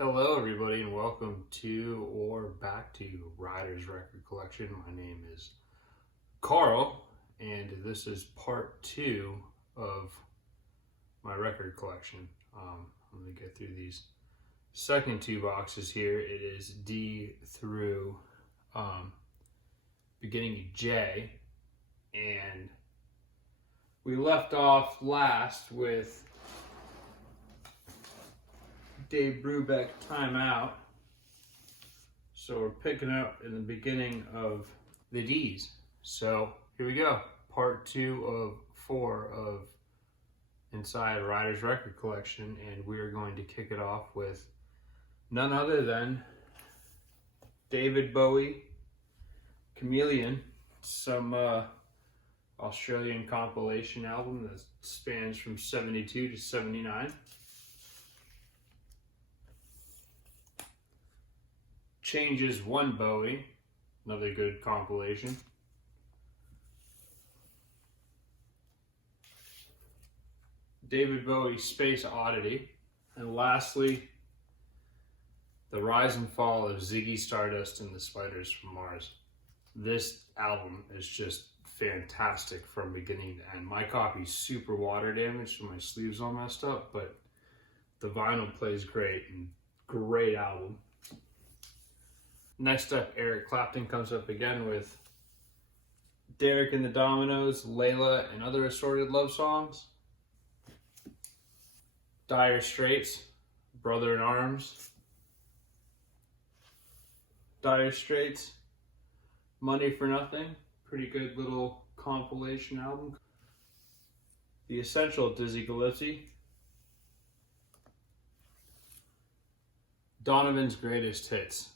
Hello, everybody, and welcome to or back to Ryder's record collection. My name is Karl, and this is part two of my record collection. I'm going to get through these second two boxes here. It is D through beginning of J, and we left off last with Dave Brubeck Timeout. So we're picking up in the beginning of the D's. So here we go. Part two of four of Inside Ryder's record collection. And we are going to kick it off with none other than David Bowie, Chameleon, some Australian compilation album that spans from 72 to 79. Changes One Bowie, another good compilation. David Bowie Space Oddity. And lastly, The Rise and Fall of Ziggy Stardust and the Spiders from Mars. This album is just fantastic from beginning to end. My copy's super water damaged, so my sleeve's all messed up, but the vinyl plays great and great album. Next up, Eric Clapton comes up again with Derek and the Dominoes, Layla, and Other Assorted Love Songs. Dire Straits, Brother in Arms. Dire Straits, Money for Nothing, pretty good little compilation album. The Essential, Dizzy Gillespie. Donovan's Greatest Hits.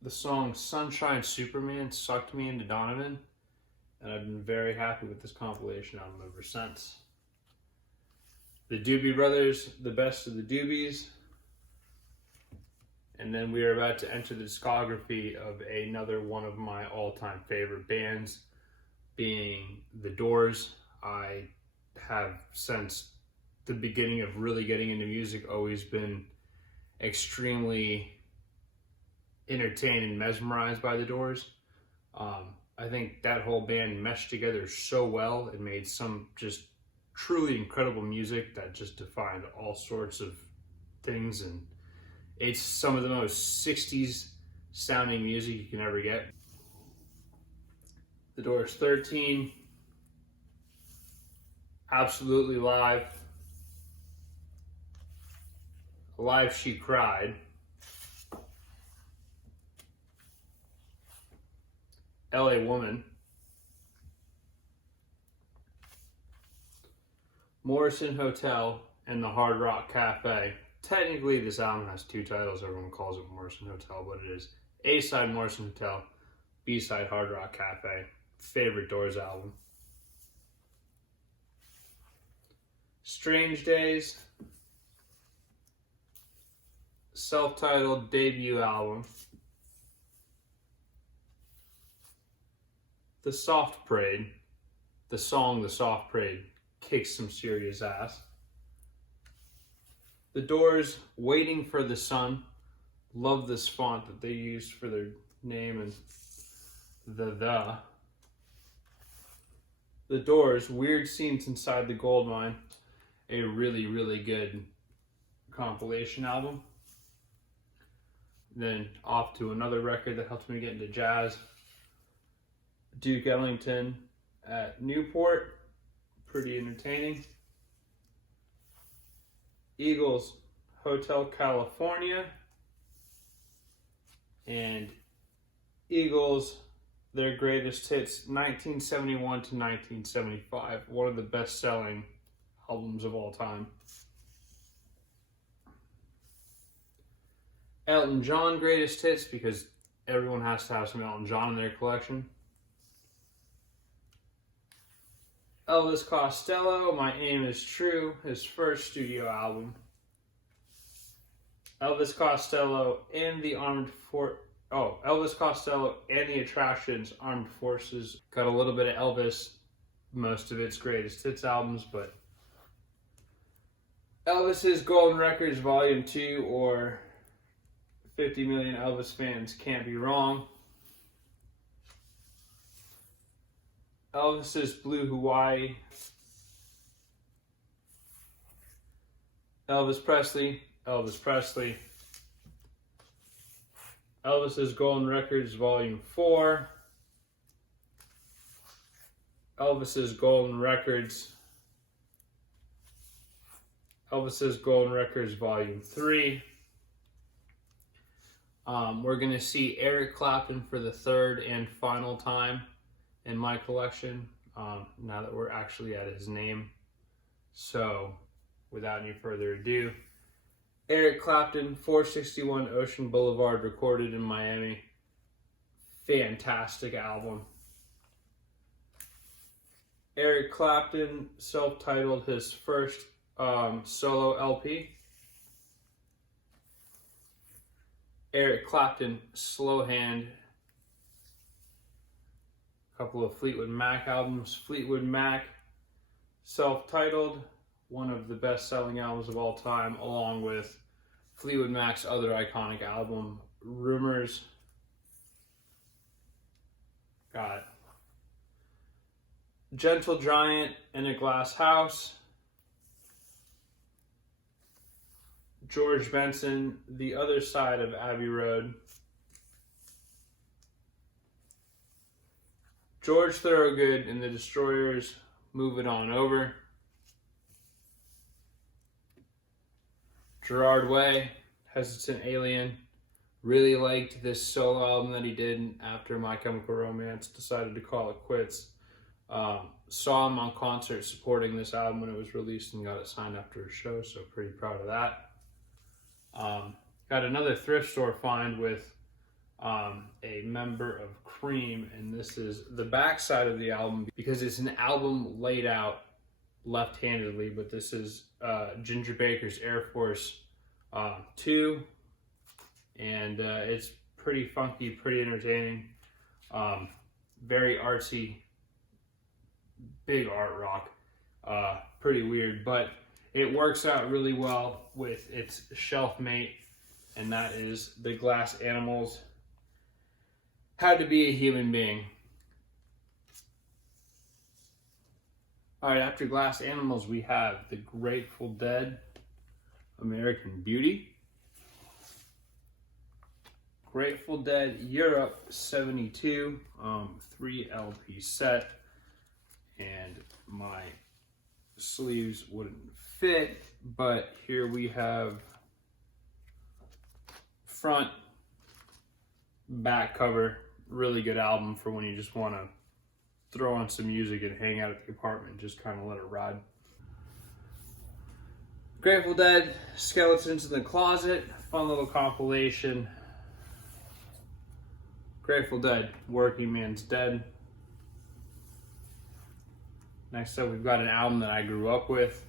The song Sunshine Superman sucked me into Donovan, and I've been very happy with this compilation album ever since. The Doobie Brothers, The Best of the Doobies. And then we are about to enter the discography of another one of my all-time favorite bands, being The Doors. I have, since the beginning of really getting into music, always been extremely entertained and mesmerized by The Doors. I think that whole band meshed together so well and made some just truly incredible music that just defined all sorts of things, and it's some of the most 60s sounding music you can ever get. The Doors 13, Absolutely Live, Alive She Cried, LA Woman, Morrison Hotel, and The Hard Rock Cafe. Technically, this album has two titles. Everyone calls it Morrison Hotel, but it is A-side Morrison Hotel, B-side Hard Rock Cafe. Favorite Doors album. Strange Days, self-titled debut album. The Soft Parade, the song The Soft Parade kicks some serious ass. The Doors, Waiting for the Sun. Love this font that they used for their name and the. The Doors, Weird Scenes Inside the Gold Mine. A really, really good compilation album. Then off to another record that helped me get into jazz. Duke Ellington at Newport, pretty entertaining. Eagles, Hotel California, and Eagles, their greatest hits, 1971 to 1975, one of the best-selling albums of all time. Elton John greatest hits, because everyone has to have some Elton John in their collection. Elvis Costello, My Aim Is True, his first studio album. Elvis Costello and the Elvis Costello and the Attractions Armed Forces. Got a little bit of Elvis, most of its greatest hits albums, but Elvis's Golden Records Volume 2, or 50 million Elvis fans can't be wrong. Elvis's Blue Hawaii. Elvis Presley. Elvis Presley. Elvis's Golden Records Volume 4. Elvis's Golden Records. Elvis's Golden Records Volume 3. We're going to see Eric Clapton for the third and final time in my collection, now that we're actually at his name. So, without any further ado, Eric Clapton, 461 Ocean Boulevard, recorded in Miami. Fantastic album. Eric Clapton self-titled his first solo LP. Eric Clapton, Slow Hand. A couple of Fleetwood Mac albums. Fleetwood Mac, self-titled, one of the best-selling albums of all time, along with Fleetwood Mac's other iconic album, Rumors. God. Gentle Giant in a Glass House. George Benson, The Other Side of Abbey Road. George Thorogood and the Destroyers, Move It On Over. Gerard Way, Hesitant Alien. Really liked this solo album that he did after My Chemical Romance decided to call it quits. Saw him on concert supporting this album when it was released and got it signed after a show, so pretty proud of that. Got another thrift store find with a member of Cream, and this is the back side of the album because it's an album laid out left-handedly, but this is Ginger Baker's Air Force 2, and it's pretty funky, pretty entertaining, very artsy, big art rock, pretty weird, but it works out really well with its shelf mate, and that is the Glass Animals. Had to be a human being. Alright, after Glass Animals, we have the Grateful Dead, American Beauty. Grateful Dead Europe 72, 3 LP set, and my sleeves wouldn't fit, but here we have front, back cover. Really good album for when you just want to throw on some music and hang out at the apartment and just kind of let it ride. Grateful Dead, Skeletons in the Closet, fun little compilation. Grateful Dead, Working Man's Dead. Next up, we've got an album that I grew up with,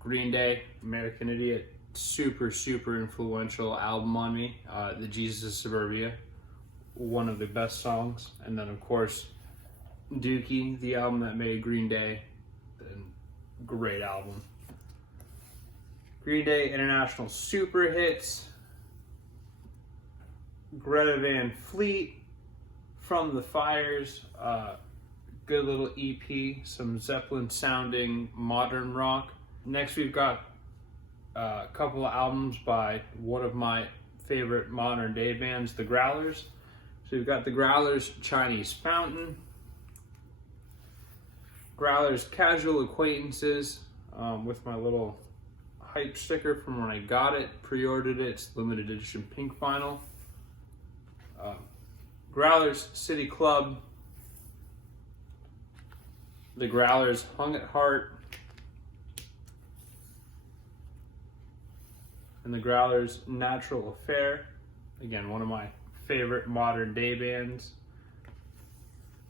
Green Day, American Idiot. Super, super influential album on me. The Jesus of Suburbia, one of the best songs. And then, of course, Dookie, the album that made Green Day. And great album. Green Day International Super Hits. Greta Van Fleet, From the Fires. Good little EP, some Zeppelin sounding modern rock. Next we've got a couple of albums by one of my favorite modern day bands, the Growlers. So we've got the Growlers Chinese Fountain, Growlers Casual Acquaintances, with my little hype sticker from when I got it, pre-ordered it. It's limited edition pink vinyl. Growlers City Club, the Growlers Hung at Heart, and the Growlers Natural Affair. Again, one of my favorite modern day bands.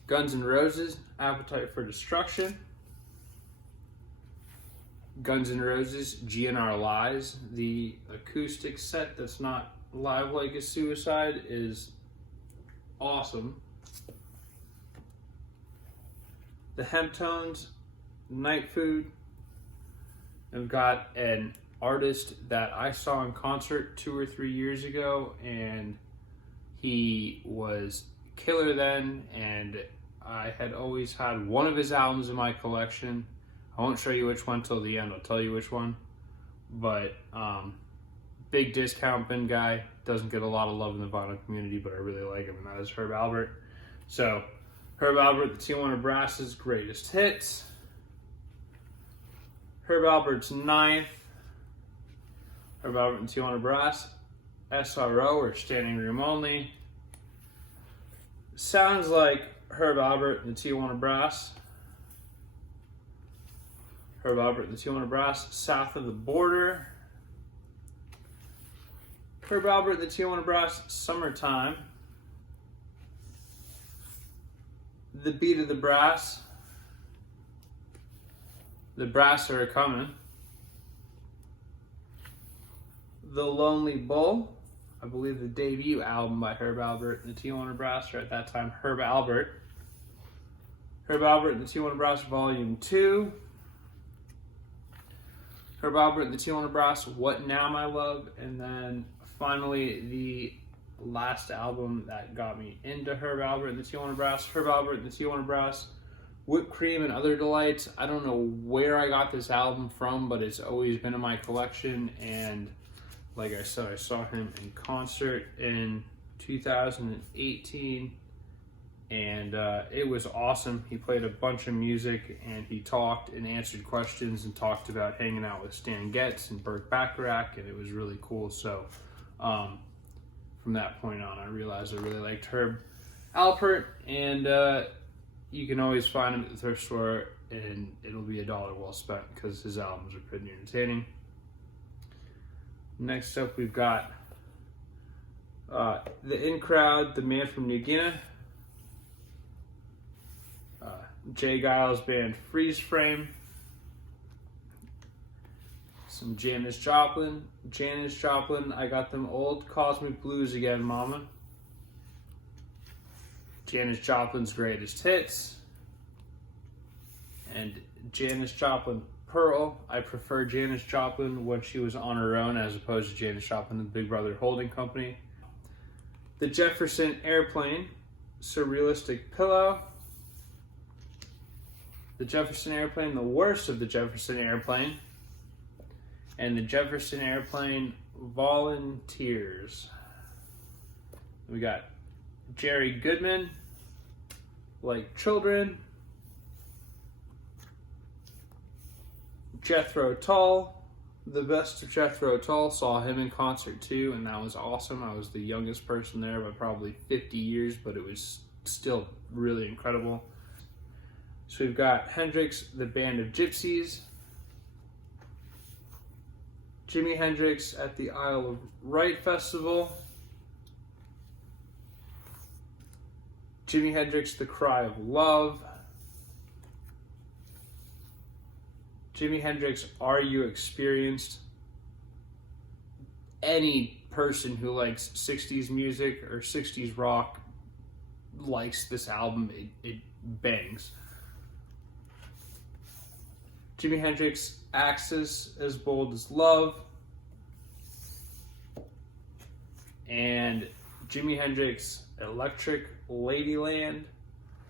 Guns N' Roses, Appetite for Destruction. Guns N' Roses, GNR Lies. The acoustic set that's not live like a Suicide is awesome. The Hemptones, Night Food. I've got an artist that I saw in concert 2 or 3 years ago, and he was killer then, and I had always had one of his albums in my collection. I won't show you which one till the end, I'll tell you which one. But big discount bin guy, doesn't get a lot of love in the vinyl community, but I really like him, and that is Herb Alpert. So Herb Alpert, the Tijuana Brass's greatest hits. Herb Alpert's Ninth. Herb Alpert and Tijuana Brass, SRO, or Standing Room Only. Sounds like Herb Alpert and the Tijuana Brass. Herb Alpert and the Tijuana Brass, South of the Border. Herb Alpert and the Tijuana Brass, Summertime. The Beat of the Brass. The Brass Are Comin'. The Lonely Bull, I believe the debut album by Herb Alpert and the Tijuana Brass, or at that time Herb Alpert. Herb Alpert and the Tijuana Brass Volume 2. Herb Alpert and the Tijuana Brass, What Now My Love, and then finally the last album that got me into Herb Alpert and the Tijuana Brass, Herb Alpert and the Tijuana Brass, Whipped Cream and Other Delights. I don't know where I got this album from, but it's always been in my collection, and like I said, I saw him in concert in 2018, and it was awesome. He played a bunch of music, and he talked and answered questions and talked about hanging out with Stan Getz and Burt Bacharach, and it was really cool. So from that point on, I realized I really liked Herb Alpert, and you can always find him at the thrift store, and it'll be $1 well spent because his albums are pretty entertaining. Next up, we've got The In Crowd, The Man from New Guinea, Jay Giles Band, Freeze Frame, some Janis Joplin. Janis Joplin, I Got Them Old Cosmic Blues Again, Mama. Janis Joplin's Greatest Hits, and Janis Joplin, Pearl. I prefer Janis Joplin when she was on her own as opposed to Janis Joplin and the Big Brother Holding Company. The Jefferson Airplane, Surrealistic Pillow. The Jefferson Airplane, The Worst of the Jefferson Airplane. And the Jefferson Airplane, Volunteers. We got Jerry Goodman, Like Children. Jethro Tull, The Best of Jethro Tull. Saw him in concert too, and that was awesome. I was the youngest person there by probably 50 years, but it was still really incredible. So we've got Hendrix, The Band of Gypsies. Jimi Hendrix at the Isle of Wight Festival. Jimi Hendrix, The Cry of Love. Jimi Hendrix, Are You Experienced? Any person who likes 60s music or 60s rock likes this album. It bangs. Jimi Hendrix, Axis, As Bold as Love. And Jimi Hendrix, Electric Ladyland.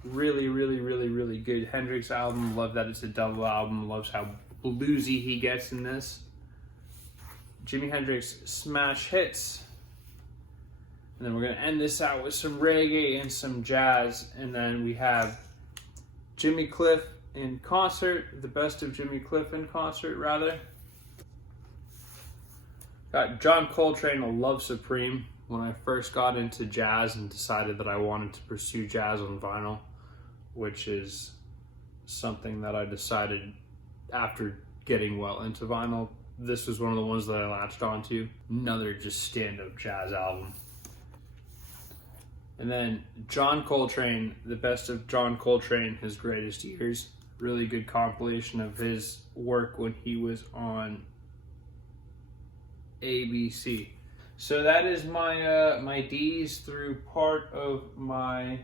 Really, really, really, really good Hendrix album. Love that it's a double album. Loves how bluesy he gets in this. Jimi Hendrix, Smash Hits. And then we're going to end this out with some reggae and some jazz. And then we have Jimmy Cliff in concert. The Best of Jimmy Cliff in concert, rather. Got John Coltrane, Love Supreme. When I first got into jazz and decided that I wanted to pursue jazz on vinyl, which is something that I decided after getting well into vinyl, this was one of the ones that I latched onto. Another just stand-up jazz album. And then John Coltrane, The Best of John Coltrane, His Greatest Years. Really good compilation of his work when he was on ABC. So that is my my D's through part of my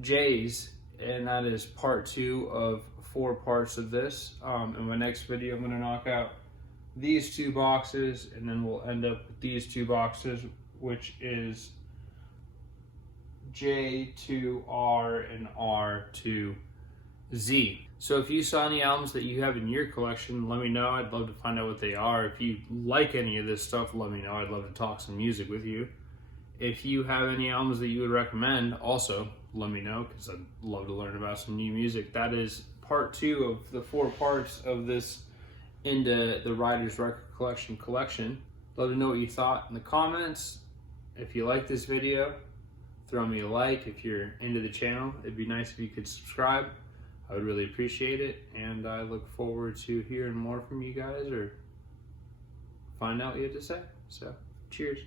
J's, and that is part 2 of 4 parts of this. In my next video, I'm going to knock out these two boxes, and then we'll end up with these two boxes, which is J to R and R to Z. So if you saw any albums that you have in your collection, let me know. I'd love to find out what they are. If you like any of this stuff, let me know. I'd love to talk some music with you. If you have any albums that you would recommend, also let me know, because I'd love to learn about some new music. That is part 2 of the 4 parts of this Into the Ryder's Record Collection. Love to know what you thought in the comments. If you like this video, throw me a like. If you're into the channel, it'd be nice if you could subscribe. I would really appreciate it, and I look forward to hearing more from you guys or find out what you have to say. So, cheers.